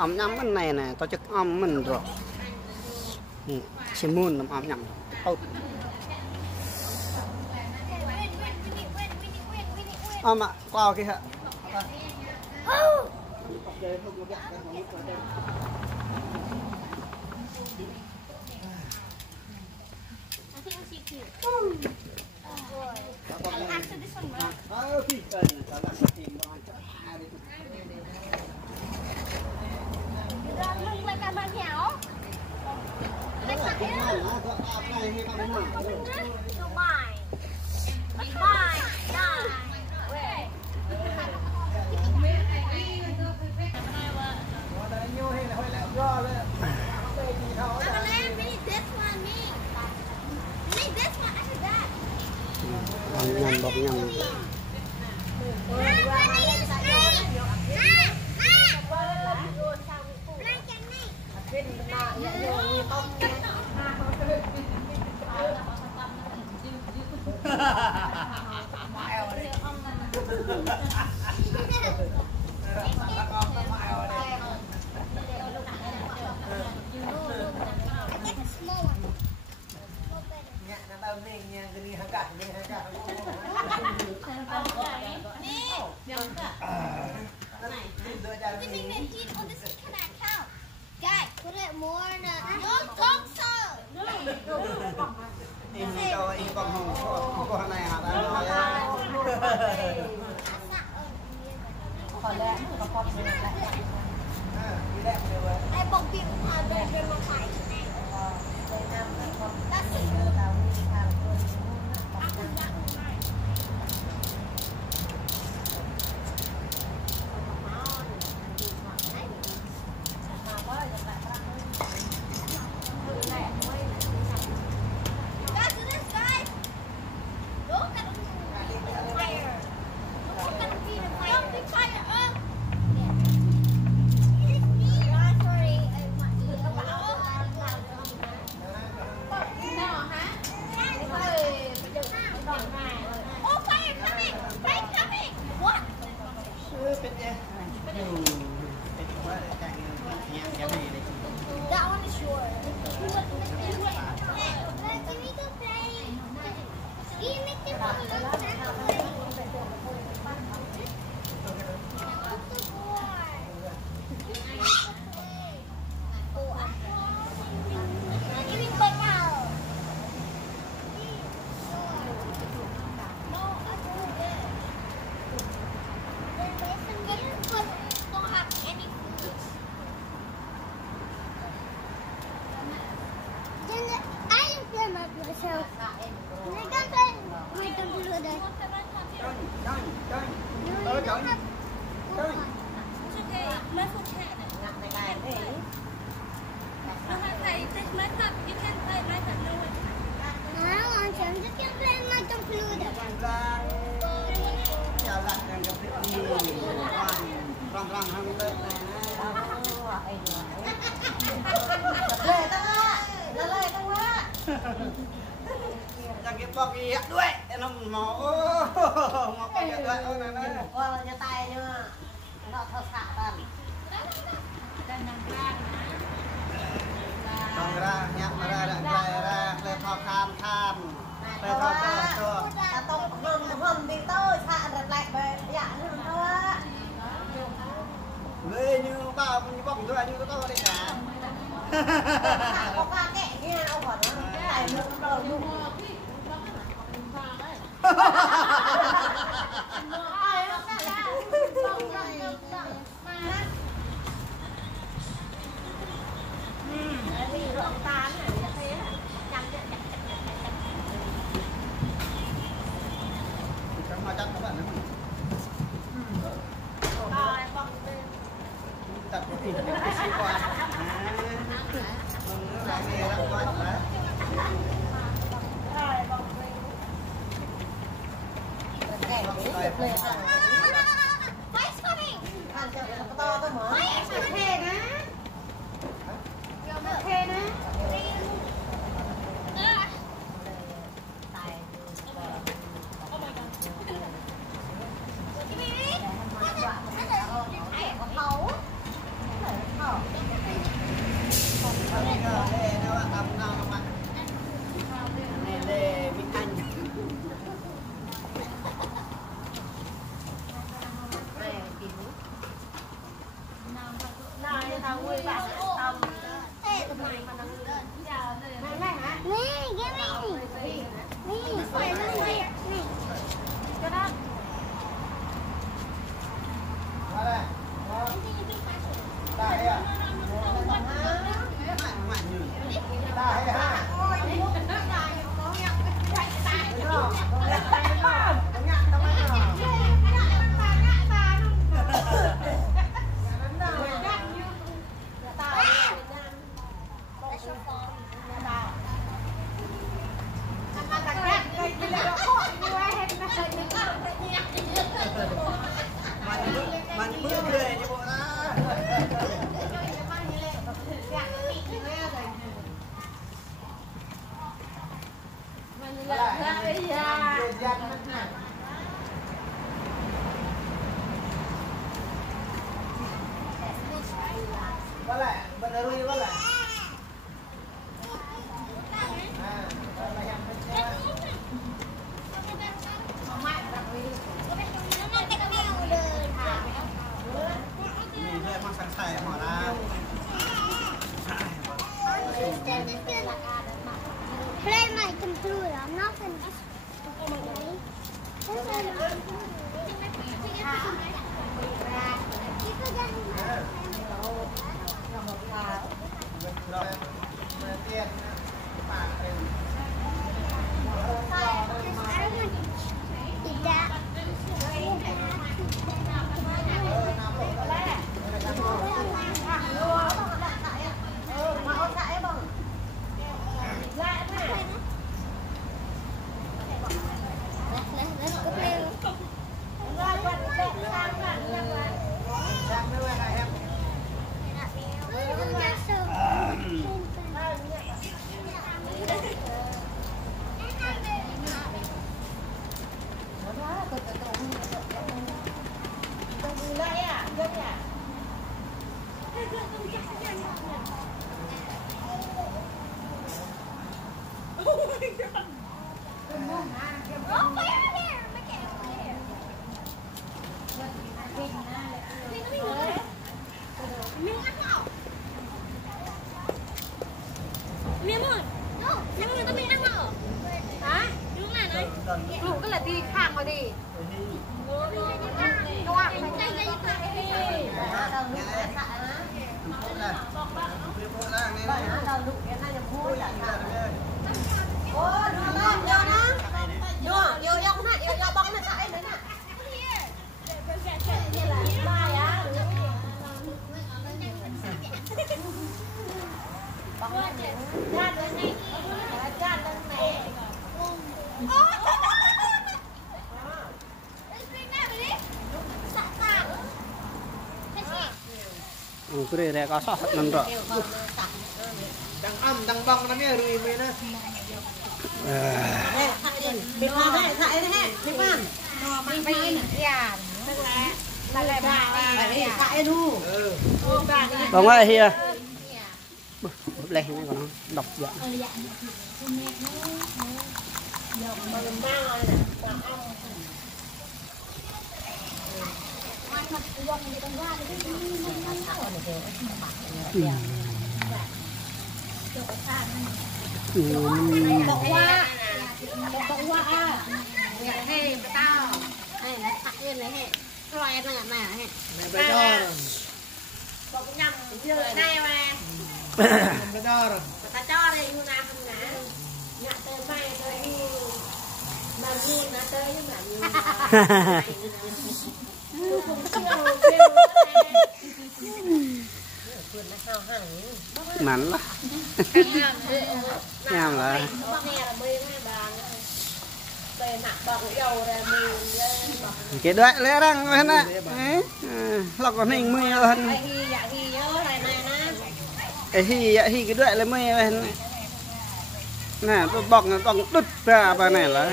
ấm nhắm bên này nè tao chắc ấm mình rồi chỉ muốn làm ấm nhắm ấm ạ qua kia hả nhầm bọc nhầm Jangan kita kiak duit, enak mau kiak duit, oh nana. Oh nyatanya, nak tersak kan. Nongkrong, nyak merah, merah, lepas kan, lepas tu. Atau hom di tu, sak reflek ya ni tu. Lê như bao như bóc tôi như tôi đây cả. Có ba kẹ nghe ông bảo nó phải nước rồi luôn. Tập thì cái sĩ quan lại nghe lắm coi hả What's coming? Ăn cho nó to tôi mở. Thế nè. Thế nè. Hãy subscribe cho kênh Ghiền Mì Gõ để không bỏ lỡ Kure rek asah nendok. Dang am dang bang namanya rui me na. Đi qua đây, thải đấy, đi qua. Mình phải nhà, tức là lại bà đi thải luôn. Bông ơi hìa. Lên này còn độc dạ. Bọc hoa hay tao hay nó thắt lên đấy hệ rồi nó ngặt này hệ bọc nhầm giờ đây mà ta cho đây như nào không nè nhặt tới mai tới mà luôn nó tới nhưng mà mặn lắm nhàm là cái đoạn lẽ răng hơn á lọc còn hình mười hơn hi cái đoạn là mười hơn nè tôi bọc nó còn đứt ra bà này là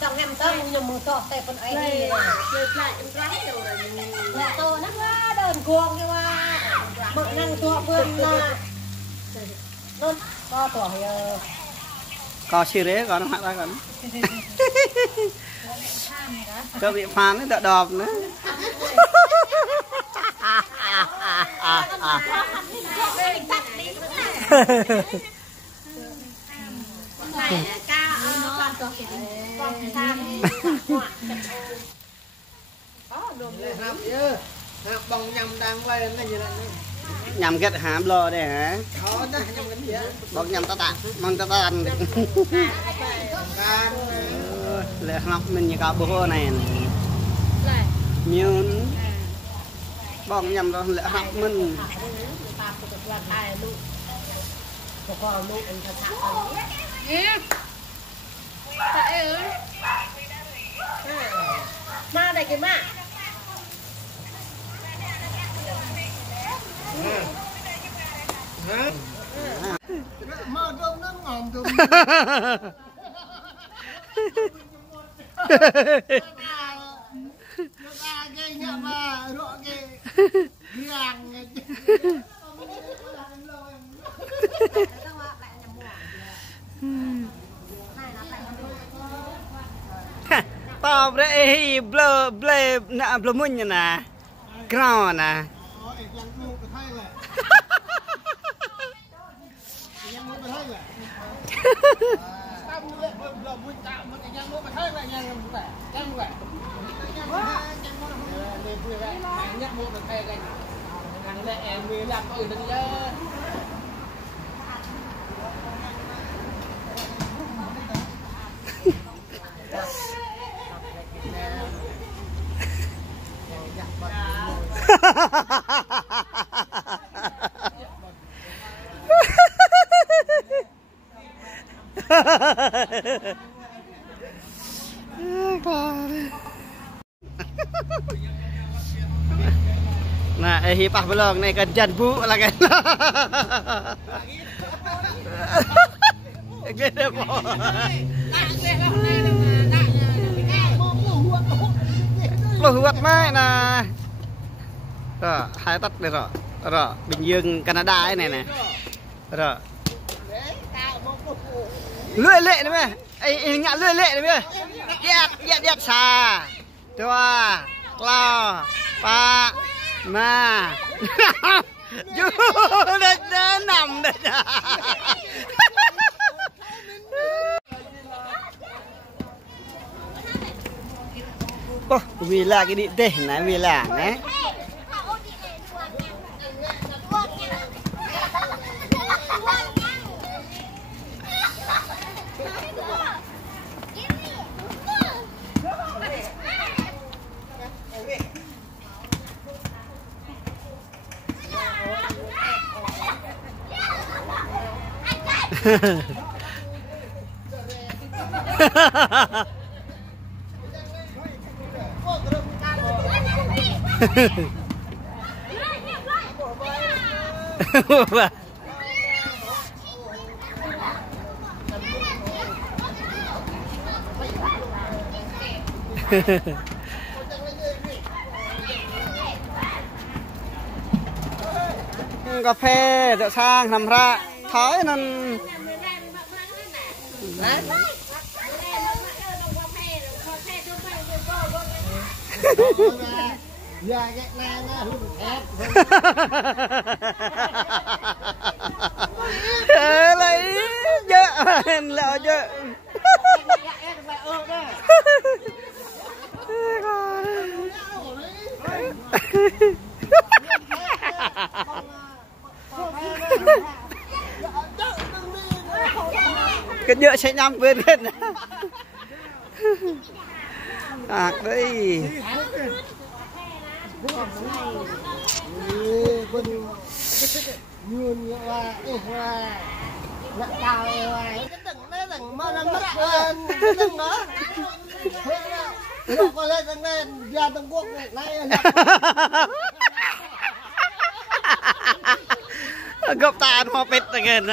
trong em tao nhưng mà to tệ con ấy đi chơi lại em ráng rồi là to nó quá đơn cuồng như quá bực năng tua phương là nó to tuổi có chi đấy có nó mặc ra còn cho bị phán nó đỡ đọp nữa bông nhầm đang quay lên như này nhằm kết hàm lo đây hả bông nhằm ta tạ mong ta ăn lệ học mình như cả bố này nhiều bông nhằm đó lệ học mình ma đây kìa ma mà đông nó ngòm đông cái nhà mà rõ cái giang tao đấy blơ blơ nè blơ mun như nè grau nè nah hipah belum nih kencan bu lah kan gede po lo huat mai nè rồi hai tắt được rồi Bình Dương Canada ấy này rồi lưỡi lệ đấy mẹ ấy ngã lưỡi lệ đấy mẹ dẹt xà tua lao pa mà chú đã nằm đấy vì là cái điện tê này vì là đấy cà phê rượu sang làm ra thói nên dạ cái này nó hụt ép lấy dợ lỡ dợ cái nhựa sẽ nhắm quên hết à đây nhún qua lạ tao cái đừng mà nó mất đừng đó con lên thằng này ra Trung Quốc này gấp tàn hoa pet again